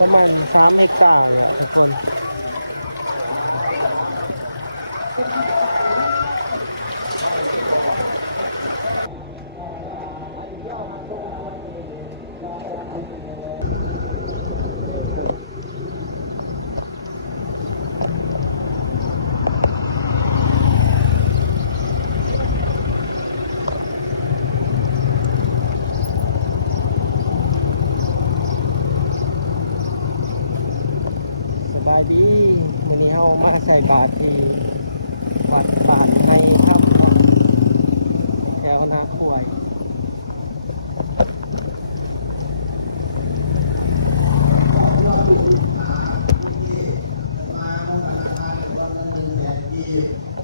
ประมาณสามเฮกตาร์เนี่ยทุกคนายดีวันนี้เฮามาใส่บาตรที่วัดบ้านในถ้ำเนาะแถวนาขวย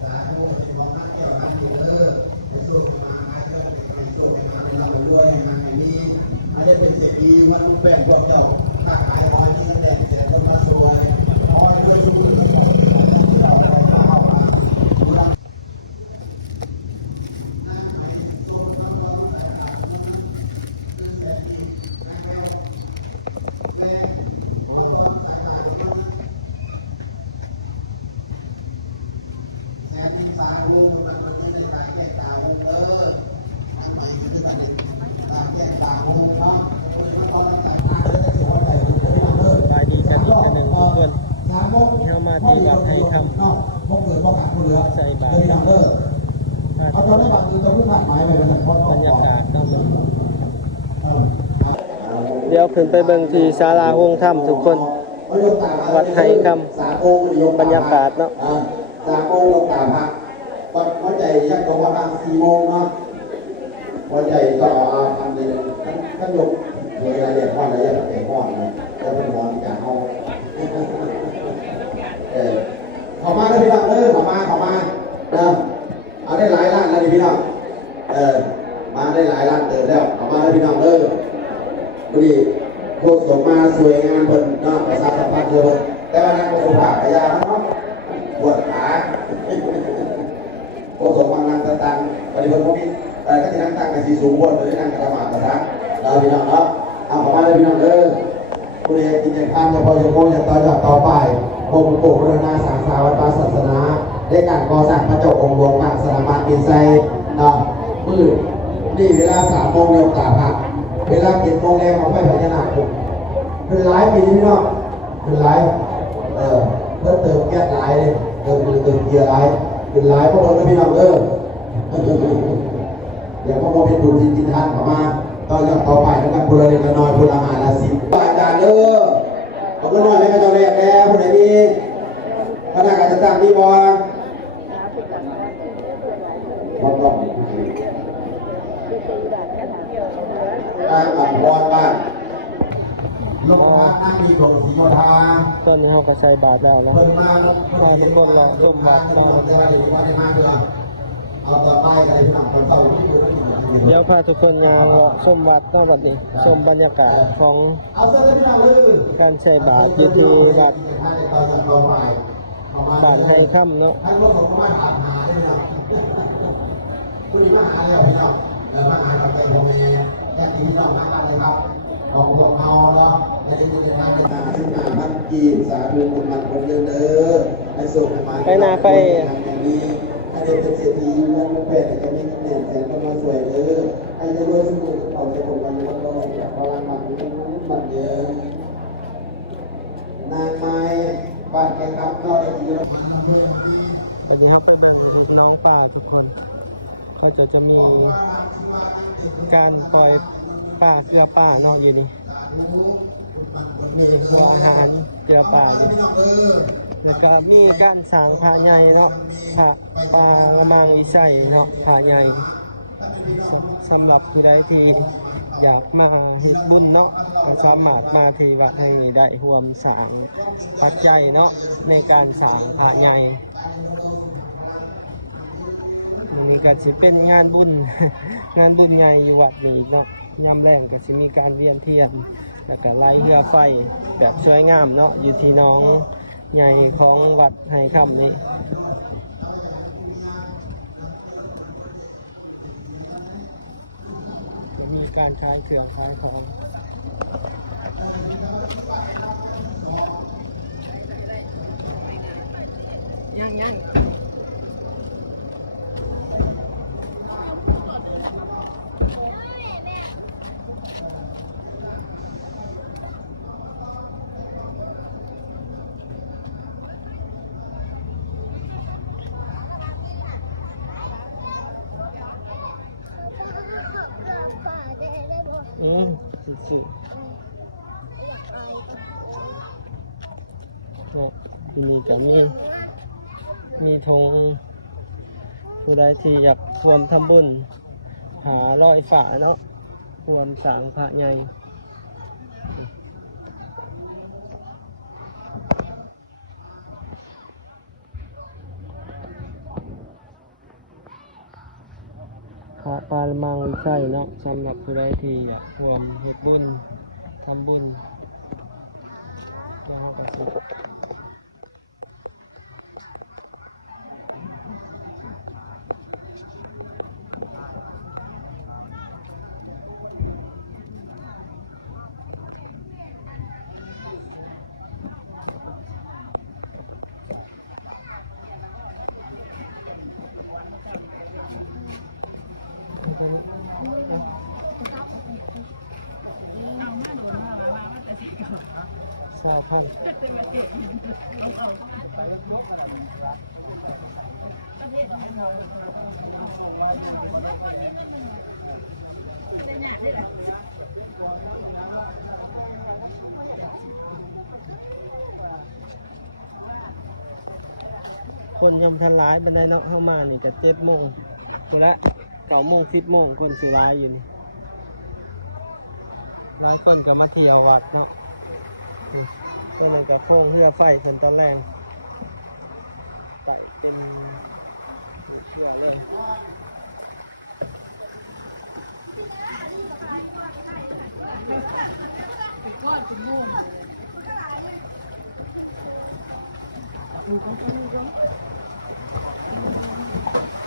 สาธุให้เป็นของนักเที่ยวนักเที่ยวเด้อให้โชคให้มาให้เจ้าให้โชคให้มาให้ร่ำให้รวยให้มาให้มีให้ได้เป็นเศรษฐีวันลูกแป้งพวกเจ้าค้าขายหอยนี่แดดเสียคนมาสวยหอยด้วยชุ่มมือแล้วก็ของท่านที่เราได้มาเข้ามาดูแลนั่งไหมโซนน้องรอลูกสายตาน้องนั้นดึงแสนดีนั่งแมวแม่น้องรอายตาน้องนั้นแสนหนึ่งสาหูมันมันยังเด้อนั่งใหม่คือกันเด็ตาข้าหูเนาะคนนี้มาตอนนั้นสายตาเลยแต่เสียหัวย บายดีกันอีกเทื่อหนึ่งทุกคน สามโมงนี่เข้ามาที่วัดไทยคำเนาะพวกเกิดพวกขาดผู้เหลือใส่บาตรเดี๋ยวพี่น้องเด้อพาเอาตัวนั้นบางคือตัวผู้ขาดหมายไปมันจะพอดบรรยากาศเนาะมันเออครับเดี๋ยวขึ้นไปเบิ่งที่ศาลาโฮงถ้ำทุกคน วัดไทยคำสามโมงนิยมบรรยากาศเนาะอ่สามโมงลงตาพักตอนเข้าใจยักษ์ตรงประมาณสี่โมงเนาะพอใจก็เอาทำเลยท่านยกเวลาเรียนห้องอะไรอย่างแต่ห้องนะแล้วเป็นห้องจากห้องเออ เขามาเลยพี่น้องเออเขามาเขามาเนาะเอาได้หลายร้านแล้วพี่น้องเออมาได้หลายร้านเติมแล้วเขามาเลยพี่น้องเออพอดีโคกสมมาสวยงามเพิ่นเนาะประชาสัมพันธ์เพิ่นแต่ว่านักประสบการณ์ขยาเนาะปวดขาโคสมวังนันตะตังปฏิบัติพวกนี้แต่ก็จะนั่งตั้งกันสีสูงบนหรือนั่งกระดาษกระดังเราพี่น้องเนาะเอาประมาณเลยพี่น้องเด้อผู้ใดกินย่างพันจะพอจะโกจะต่อยอดต่อไป โคมโกพุทธนาสังสาวัตศาสนาได้การก่อสร้างพระเจ้าองค์หลวงมากสนามบานปีไซเนาะมืดนี่เวลาสามโมงเรียกตาผักเวลาเก็บโมงแรงเอาไปพญานาคผมเป็นหลายปีนี่พี่น้องเป็นหลายเออเพิ่มเติมแก๊สหลายเลยเติมเติมเกียร์หลายเป็นหลายเพราะว่าพี่น้องเด้อเดี๋ยวก็มองเป็นบุญจินจินทานเข้ามาตอนนี้ต่อไปนะครับพลเรือนละน้อยพลอาหารละสิบบาจานเด้อ เอาก็น้อยไม่กระจอกแรกแล้วคนไหนมีคณะการจัดตั้งมีบ่พอต้องตั้งอันพรบ้านลงมานั่งมีดวงสีโยธาตอนนี้เฮาก็ใส่บาตรแล้วนะพาทุกคนรอชมวัดเนาะ เดี๋ยวเดี๋ยวว่าได้มาเดือเอาตอนไปกันเลยพี่น้องตอนเช้าที่ดูไม่กินอะไรเดี๋ยวพาทุกคนยางเลาะชมวัดเนาะบัดนี้ชมบรรยากาศของเอาเสื้อพี่น้องเลยการใส่บาตรอยู่ที่วัดถ้าในตอนจากต่อไปประมาณบ้านไฮค่ำเนาะให้รถผมก็มาถามหาได้พี่น้องคุณนี้มาหาแล้วพี่น้องเออมาหากับแกพ่อแม่ญาติพี่น้องมาบ้านเลยครับของพวกเฮาเนาะและในที่เดินทางเดินทางขึ้นมาบ้านจีนสาธุคนมันคนเดินเด้อให้สุขให้มาไปนาไปอย่างนี้ ให้ได้เป็นเศรษฐีอยู่เมืองลูกแปดจะมีเงินแสนแสนก็มาสวยเด้อให้จะรวยสุขเอาใจผมกันแล้วก็จากพลังมันบัดเยินนางไม้บ้านแกครับก็ได้ยินมันลำด้วยของพี่วันนี้เขาไปเบิ่งน้องป่าทุกคน เขาจะจะมีการปล่อยป่าเกลือป่าเนาะอยู่นี่มีหัวอาหารเกลือป่าอยู่ แล้วก็มีการสร้างพระใหญ่เนาะพระปางละมังวิสัยเนาะพระใหญ่สสำหรับผู้ใดที่อยากมาเฮ็ดบุญเนาะก็สามารถมาที่วัดแห่งนี้ได้ร่วมสร้างปัจจัยเนาะในการสร้างพระใหญ่วันนี้ก็สิเป็นงานบุญ งานบุญใหญ่อยู่วัดนี้อีกเนาะยามแรงก็สิมีการเวียนเทียนแล้วก็ไล่เรือไฟแบบสวยงามเนาะอยู่ที่น้อง ใหญ่ของวัดไห้คำนี้จะมีการขายเขื่องขายของย่างย่าง อืมสุดๆเนาะที่นี่ก็มีมีธงผู้ใดที่อยากรวมทำบุญ หาลอยฝาเนาะรวมสร้างพระใหญ่ ปาลมังวิไสเนาะสำหรับผู้ใดที่อยากรวมเฮ็ดบุญทำบุญเดี๋ยวเราก็สิ ตัวนี้ชาวพันธุ์คนยมทันร้ายบันไดเนาะเข้ามานี่ก็เจ็ดโมงกูละ เก้าโมงสิบโมงคนสิร้ายอยู่นี่ร้ายคนก็มาเที่ยววัดเนาะตัวนั้นก็โค้งเรือไฟเพิ่นตอนแรงไต่เป็นเชื่อเลยก้อนเป็นม่วง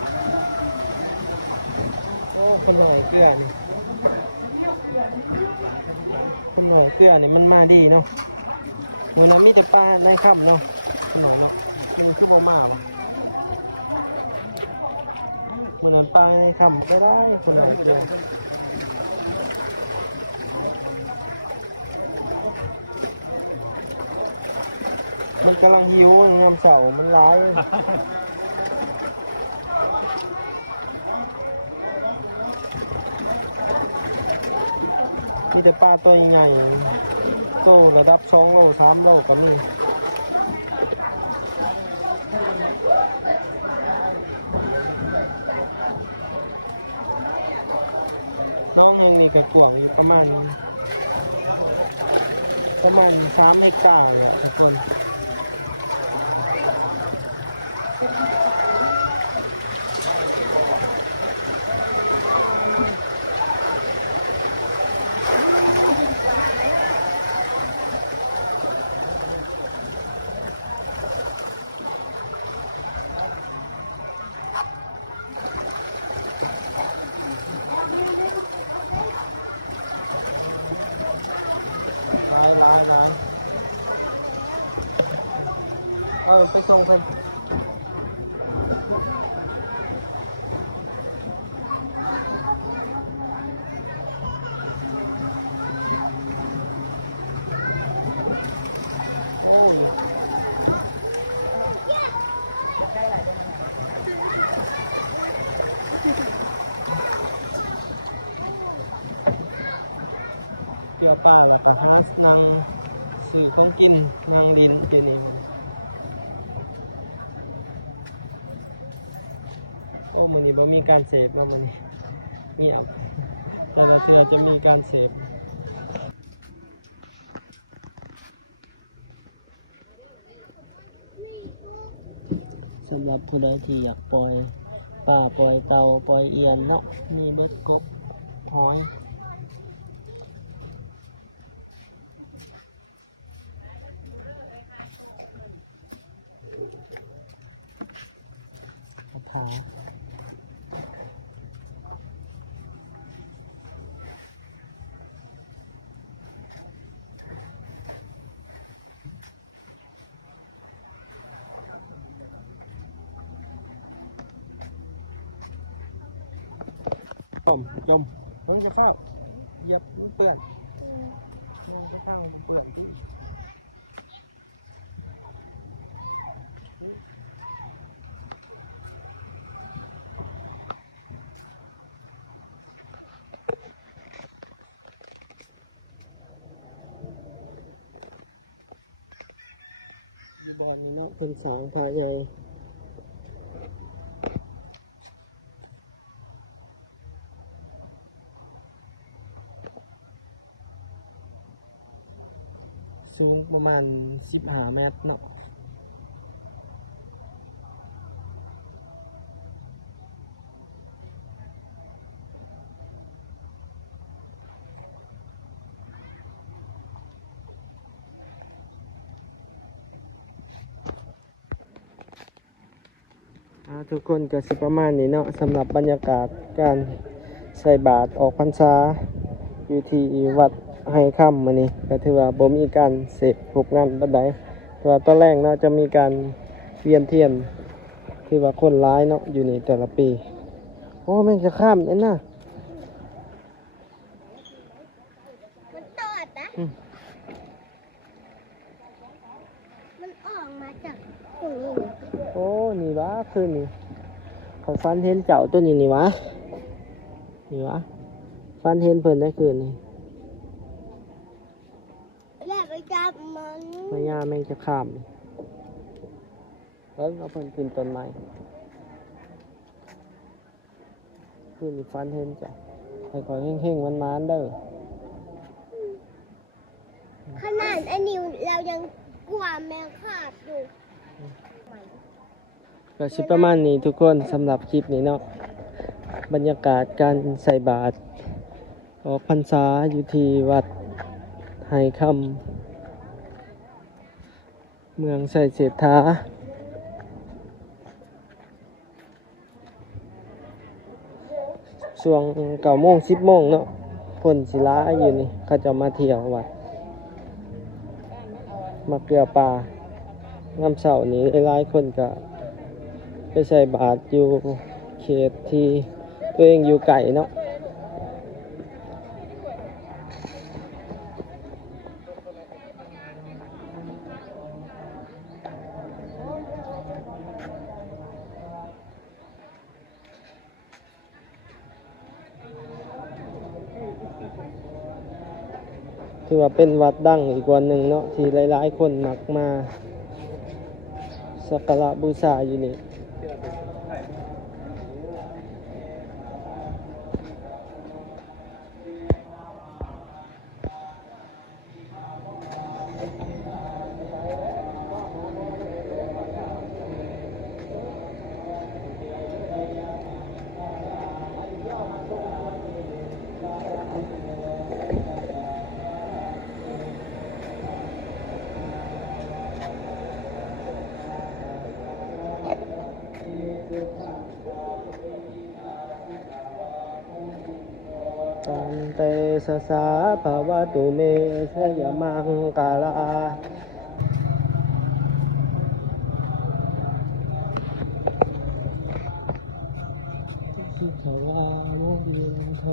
โอ้ คนหน่อยเกลือนี่ คนหน่อยเกลือนี่มันมาดีเนาะมือนั้นมีแต่ปลาในค่ำเนาะคนหน่อยเนาะมันคือบ่มาวะมือนั้นปลาในค่ำไม่ได้คนหน่อยเกลือมันกำลังหิวยามเสาร์มันร้าย มีแต่ปลาตัวใหญ่โตระดับสองโลสามโลก็มีน้องแห่งนี้ก็กว้างอยู่ประมาณ ประมาณสามเฮกตาร์เนี่ยทุกคน หลายหลายเออไปส่งเพิ่นโอ้ยเกี่ยวป้าแล้วก็หานัง สื่อของกินนางลินเดี๋ยวนี้มันโอ้มือนี้บ่มีการเสพแล้วมือนี้เงียบ แต่ละเทือจะมีการเสพสำหรับผู้ใดที่อยากปล่อยป่าปล่อยเตาปล่อยเอียนเนาะมีเบิดกบหอย จมจมเพิ่งจะเฝ้าเหยียบมันเปื่อนนั่งก็ข้างมันเปื่อนที่ อยู่บอนนี้เนาะเพิ่นสางพาใหญ่สูงประมาณ15เมตรเนาะอ่าทุ กคนก็สิประมาณนี้เนาะสำหรับบรรยากาศการใส่บาตรออกพรรษาอยู่ที่วัดให้ค่ำมานี่ก็ถือว่าบ่มีการเสพพวกงานบันไดเพราะว่าตอนแรกเนาะจะมีการเวียนเทียนถือว่าคนร้ายเนาะอยู่นี่แต่ละปี โอ้แม่งจะข้ามนั่นน่ะมันตอดนะอืมมันออกมาจากตรงนี้ โอ้ นี่วะคืนนี้ เขาฟันเห็นเจ้าตัวนี้นี่วะ นี่วะ ฟันเห็นเพิ่นได้คืนนี้อย่าไปจับมันพญาแม่งจะข้ามแล้วเอาเพิ่นขึ้นต้นไม้คืนนี้ฟันเห็นจ้ะให้คอยเฮงๆมันมานๆเด้อ ขนาดไอ้นิวเรายังกลัวแมงคาบอยู่ ก็สิประมาณนี้ทุกคนสำหรับคลิปนี้เนาะบรรยากาศการใส่บาตรออกพรรษาอยู่ที่วัดไฮคำเมืองใส่เศรษฐาช่วงเก้าโมงสิบโมงเนาะคนศิลาอยู่นี่เขาจะมาเที่ยววัดมาเกลือปลางามเสานี้หลายๆคนก็ไป ใส่บาตรอยู่เขตที่ตัวเองอยู่ไก่เนาะถือว่าเป็นวัดดังอีกวันหนึ่งเนาะที่หลายๆคนมักมาสักการะบูชาอยู่นี่ ตั สสาภาวะตุเมสยมังกาลาทิขวาโมวินโท